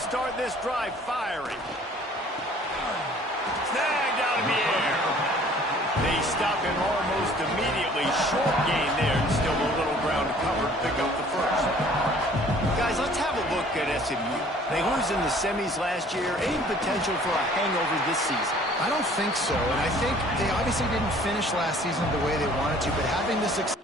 start this drive firing. Snagged out of the air. They stop him almost immediately. Short gain there, and still a little ground to cover to pick up the first. Guys, let's have a look at SMU. They lose in the semis last year. Any potential for a hangover this season? I don't think so, and I think they obviously didn't finish last season the way they wanted to, but having the success...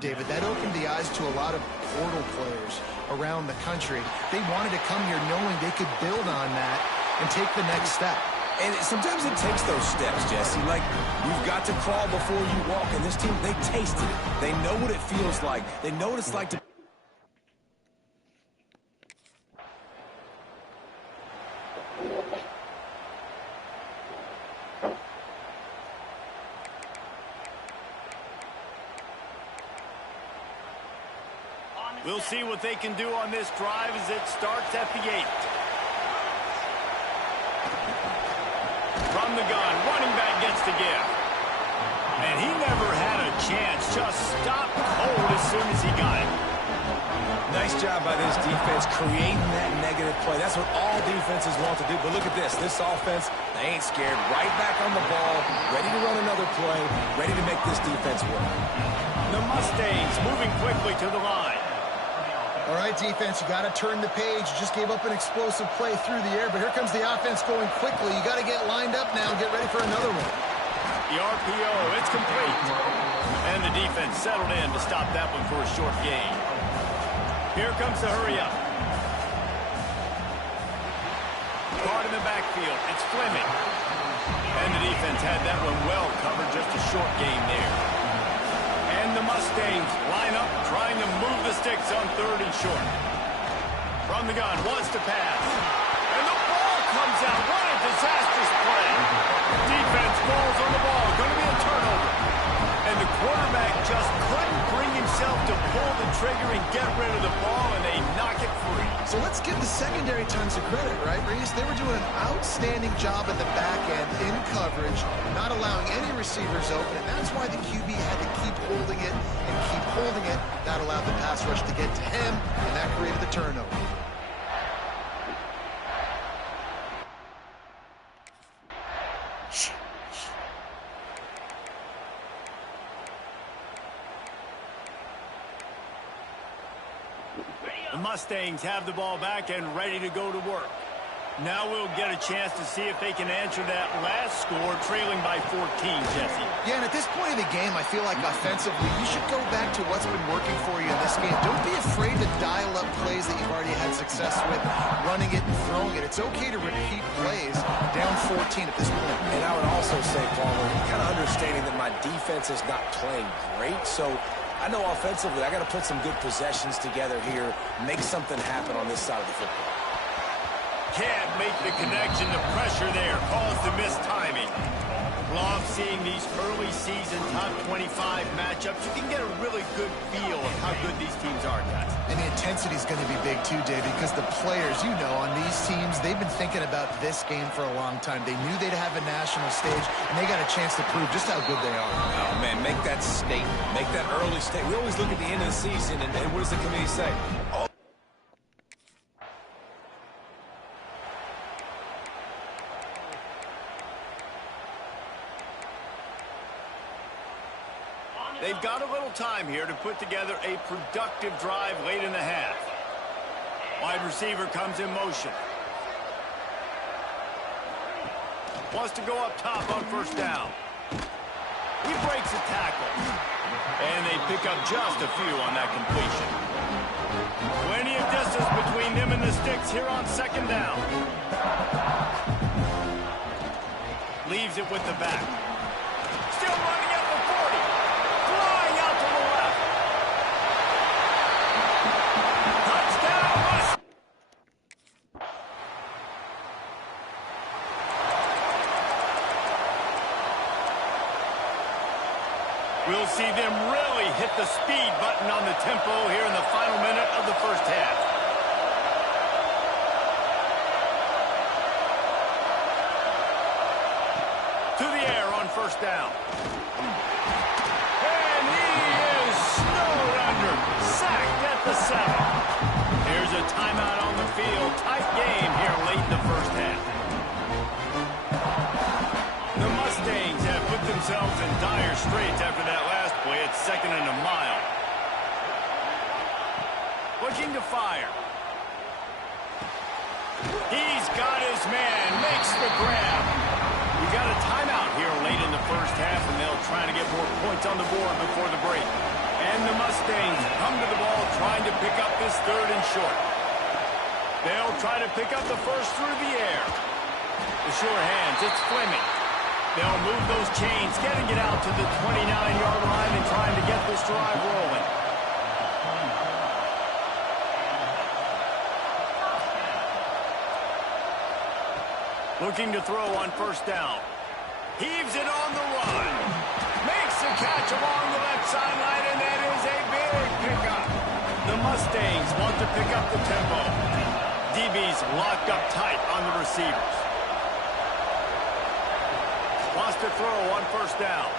David, that opened the eyes to a lot of portal players around the country. They wanted to come here knowing they could build on that and take the next step. And sometimes it takes those steps, Jesse. Like, you've got to crawl before you walk. And this team, they tasted it. They know what it feels like. They know what it's like to... We'll see what they can do on this drive as it starts at the 8. From the gun, running back gets the gift. And he never had a chance. Just stopped cold as soon as he got it. Nice job by this defense creating that negative play. That's what all defenses want to do. But look at this. This offense, they ain't scared. Right back on the ball, ready to run another play, ready to make this defense work. The Mustangs moving quickly to the line. All right, defense, you got to turn the page. You just gave up an explosive play through the air, but here comes the offense going quickly. You got to get lined up now and get ready for another one. The RPO, it's complete. And the defense settled in to stop that one for a short gain. Here comes the hurry-up. Caught in the backfield. It's Fleming. And the defense had that one well covered, just a short gain there. And the Mustangs line up, trying to move the sticks on 3rd and short. From the gun, wants to pass. And the ball comes out. What a disastrous play. Defense falls on the ball. Going to be a turnover. And the quarterback just couldn't bring himself to pull the trigger and get rid of the ball, and they knock it free. So let's give the secondary tons of credit, right, Reese? They were doing an outstanding job at the back end in coverage, not allowing any receivers open, and that's why the QB had to keep holding it and keep holding it. That allowed the pass rush to get to him, and that created the turnover. The Mustangs have the ball back and ready to go to work. Now we'll get a chance to see if they can answer that last score, trailing by 14, Jesse. Yeah, and at this point of the game, I feel like offensively, you should go back to what's been working for you in this game. Don't be afraid to dial up plays that you've already had success with, running it and throwing it. It's okay to repeat plays down 14 at this point. And I would also say, Palmer, kind of understanding that my defense is not playing great, so I know offensively I got to put some good possessions together here, make something happen on this side of the football. Can't make the connection. The pressure there caused the missed timing. Love seeing these early season top 25 matchups. You can get a really good feel of how good these teams are, guys. And the intensity is going to be big too, David, because the players, you know, on these teams, they've been thinking about this game for a long time. They knew they'd have a national stage, and they got a chance to prove just how good they are. Oh, man, make that statement. Make that early statement. We always look at the end of the season, and what does the committee say? Oh. They've got a little time here to put together a productive drive late in the half. Wide receiver comes in motion. Wants to go up top on 1st down. He breaks a tackle. And they pick up just a few on that completion. Plenty of distance between them and the sticks here on 2nd down. Leaves it with the back. Still running at the 40. Flying out to the left. Touchdown, West. We'll see them really hit the speed button on the tempo here in the final minute of the 1st half. To the air on 1st down. And he is snowed under. Sacked at the 7. Here's a timeout on the field. Tight game here late in the 1st half. The Mustangs have put themselves in dire straits after that last play. It's 2nd and a mile. Looking to fire. He's got his man. Makes the grab. We got a timeout here. here late in the first half, and they'll try to get more points on the board before the break. And the Mustangs come to the ball trying to pick up this third and short. They'll try to pick up the first through the air. The sure hands, it's Fleming. They'll move those chains, getting it out to the 29-yard line and trying to get this drive rolling. Looking to throw on first down. Heaves it on the run. Makes the catch along the left sideline, and that is a big pickup. The Mustangs want to pick up the tempo. DB's locked up tight on the receivers. Wants to throw on first down.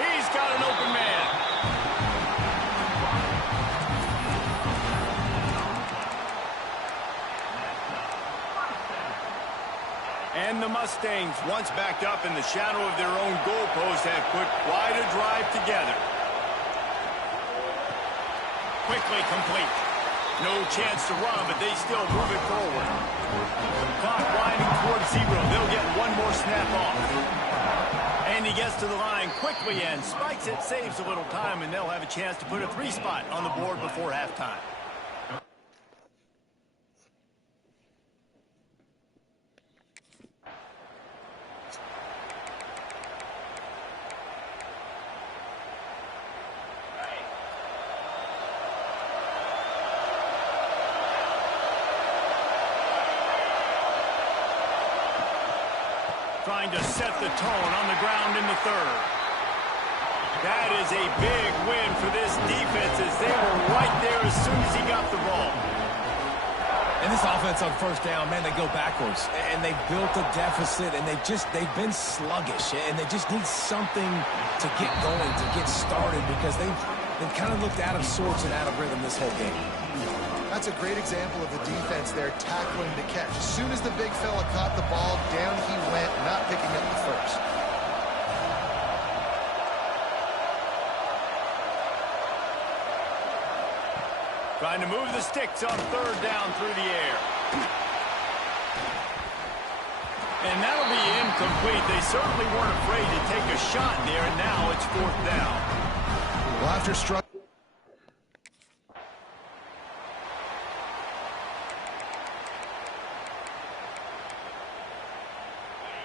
He's got an open man. And the Mustangs, once backed up in the shadow of their own goalpost, have put quite a drive together. Quickly complete. No chance to run, but they still move it forward. Clock winding towards 0. They'll get one more snap off. And he gets to the line quickly and spikes it, saves a little time, and they'll have a chance to put a 3-spot on the board before halftime. Trying to set the tone on the ground in the third. That is a big win for this defense as they were right there as soon as he got the ball. And this offense on first down, man, they go backwards. And they built a deficit, and they've been sluggish. And they just need something to get going, to get started, because they've kind of looked out of sorts and out of rhythm this whole game. That's a great example of the defense there tackling the catch. As soon as the big fella caught the ball, down he went, not picking up the first. Trying to move the sticks on third down through the air. And that'll be incomplete. They certainly weren't afraid to take a shot there, and now it's fourth down. Well, after struggling.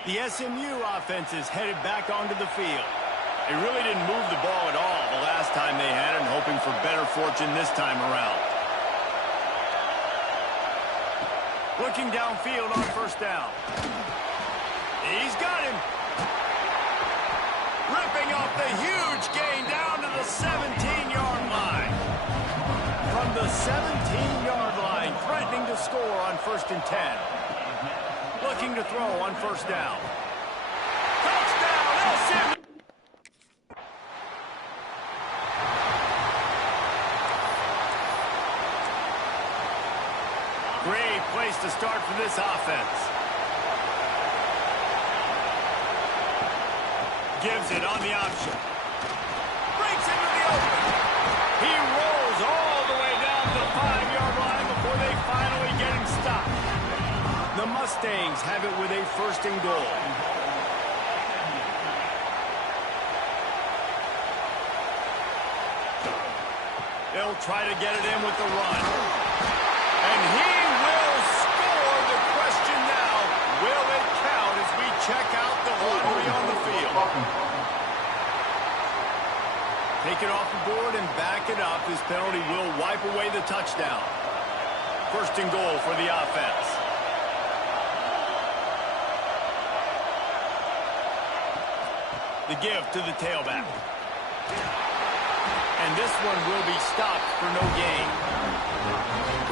The SMU offense is headed back onto the field. They really didn't move the ball at all the last time they had it, and hoping for better fortune this time around. Looking downfield on first down. He's got him. Ripping off the huge gain down to the 17-yard line. From the 17-yard line, threatening to score on 1st and 10. Looking to throw on first down. Touchdown, SMU! Great place to start for this offense. Gives it on the option. Breaks into the open. He rolls all the way down to the 5-yard line before they finally get him stopped. The Mustangs have it with a 1st and goal. They'll try to get it in with the run. And he will score. The question now, will it count as we check out the laundry on the field? Take it off the board and back it up. This penalty will wipe away the touchdown. 1st and goal for the offense. The give to the tailback. And this one will be stopped for no gain.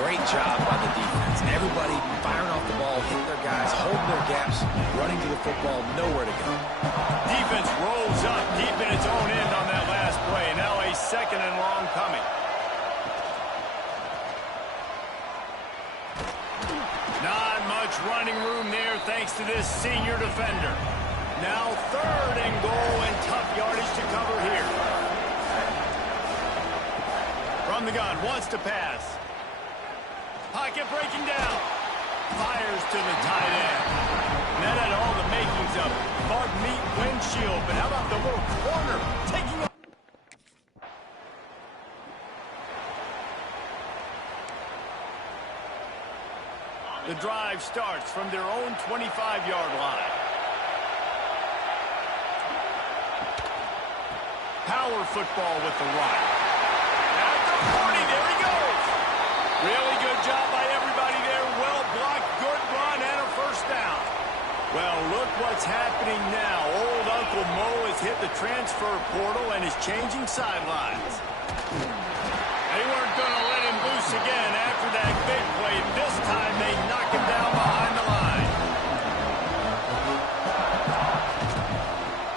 Great job by the defense. Everybody firing off the ball, hitting their guys, holding their gaps, running to the football, nowhere to go. Defense rolls up deep in its own end on that last play. Now a 2nd and long coming. Not much running room there thanks to this senior defender. Now 3rd and goal, and tough yardage to cover here. From the gun, wants to pass. Pocket breaking down. Fires to the tight end. And that had all the makings of bug meat windshield. But how about the little corner taking a... The drive starts from their own 25-yard line. Power football with the run. At the 40, there he goes. Really good job by everybody there. Well blocked, good run, and a first down. Well, look what's happening now. Old Uncle Mo has hit the transfer portal and is changing sidelines. They weren't going to let him loose again after that big play. This time they knock him down behind the line.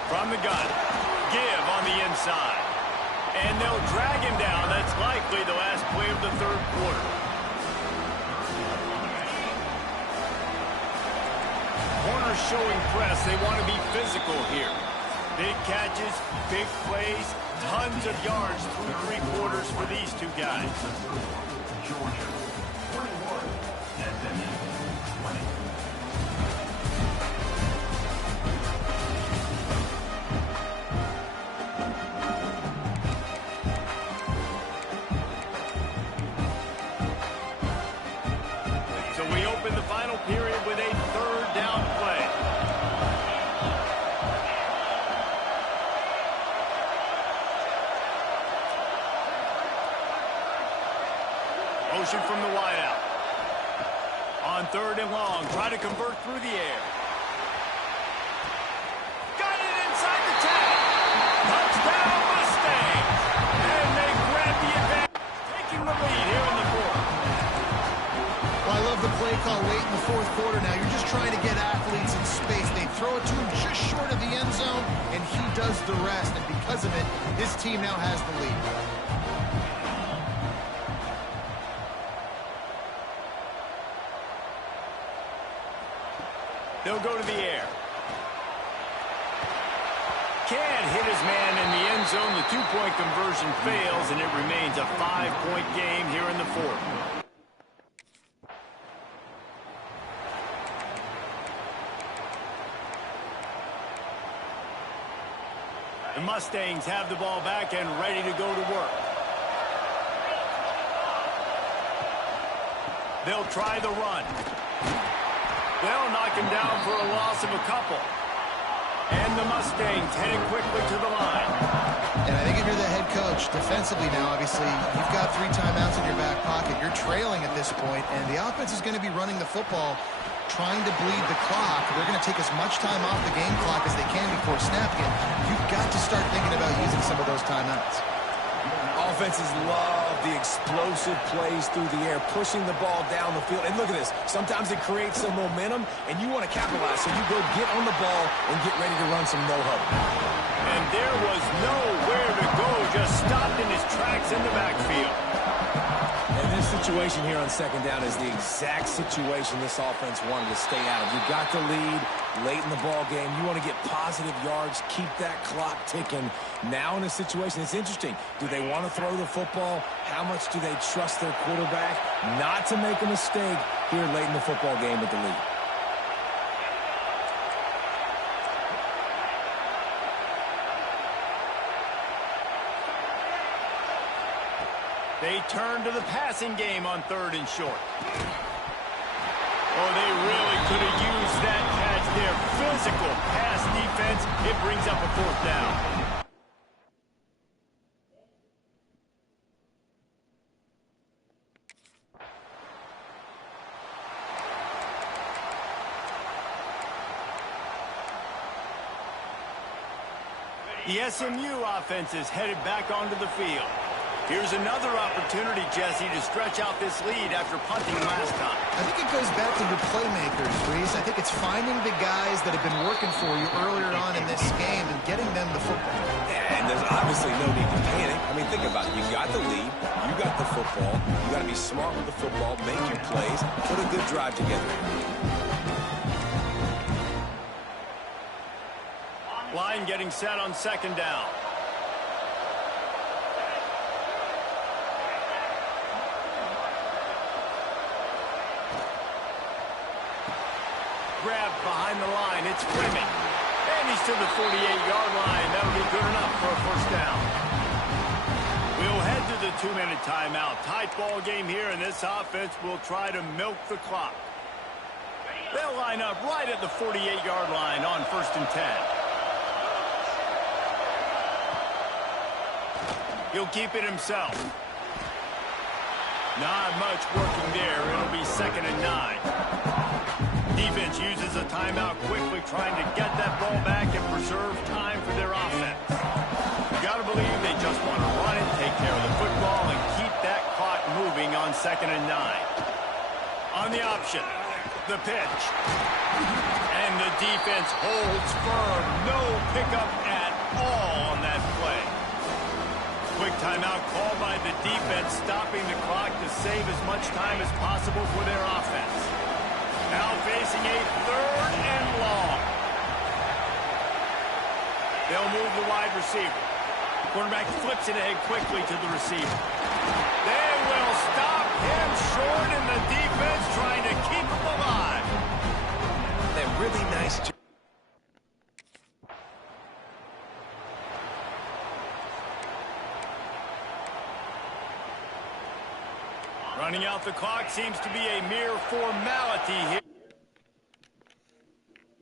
From the gun, give on the inside. And they'll drag him down. That's likely the last play of the third quarter. Corners showing press. They want to be physical here. Big catches, big plays, tons of yards through three quarters for these two guys. Georgia, 21, SMU, 20. So we open the final period with a third down play. Motion from the wideout. On third and long, try to convert through the air. Got it inside the 10. Touchdown Mustangs. And they grab the advantage, taking the lead here in the fourth. Well, I love the play call late in the fourth quarter now. You're just trying to get athletes in space. They throw it to him just short of the end zone, and he does the rest. And because of it, his team now has the lead. They'll go to the air. Can't hit his man in the end zone. The two-point conversion fails, and it remains a 5-point game here in the fourth. The Mustangs have the ball back and ready to go to work. They'll try the run. They'll knock him down for a loss of a couple. And the Mustangs heading quickly to the line. And I think if you're the head coach, defensively now, obviously, you've got 3 timeouts in your back pocket. You're trailing at this point, and the offense is going to be running the football, trying to bleed the clock. They're going to take as much time off the game clock as they can before snapping it. You've got to start thinking about using some of those timeouts. Offenses love the explosive plays through the air, pushing the ball down the field. And look at this. Sometimes it creates some momentum, and you want to capitalize. So you go get on the ball and get ready to run some no-huddle. And there was nowhere to go, just stopped in his tracks in the backfield. And this situation here on second down is the exact situation this offense wanted to stay out of. You got the lead late in the ball game. You want to get positive yards, keep that clock ticking. Now in a situation, it's interesting. Do they want to throw the football? How much do they trust their quarterback not to make a mistake here late in the football game with the lead? They turn to the passing game on third and short. Oh, they really could have used that catch there. Physical pass defense. It brings up a fourth down. The SMU offense is headed back onto the field. Here's another opportunity, Jesse, to stretch out this lead after punting last time. I think it goes back to your playmakers, Reese. I think it's finding the guys that have been working for you earlier on in this game and getting them the football. Yeah, and there's obviously no need to panic. I mean, think about it. You got the lead. You got the football. You got to be smart with the football, make your plays, put a good drive together. Line getting set on second down. grab behind the line. It's Fleming. And he's to the 48-yard line. That'll be good enough for a first down. We'll head to the 2-minute timeout. Tight ball game here, and this offense will try to milk the clock. They'll line up right at the 48-yard line on 1st and 10. He'll keep it himself. Not much working there. It'll be 2nd and 9. Defense uses a timeout quickly, trying to get that ball back and preserve time for their offense. You got to believe they just want to run it, take care of the football, and keep that clock moving on 2nd and 9. On the option, the pitch. And the defense holds firm. No pickup at all on that play. Quick timeout called by the defense, stopping the clock to save as much time as possible for their offense. Now facing a 3rd and long. They'll move the wide receiver. Quarterback flips it ahead quickly to the receiver. They will stop him short, and the defense trying to keep him alive. That really nice job. Running out the clock seems to be a mere formality here.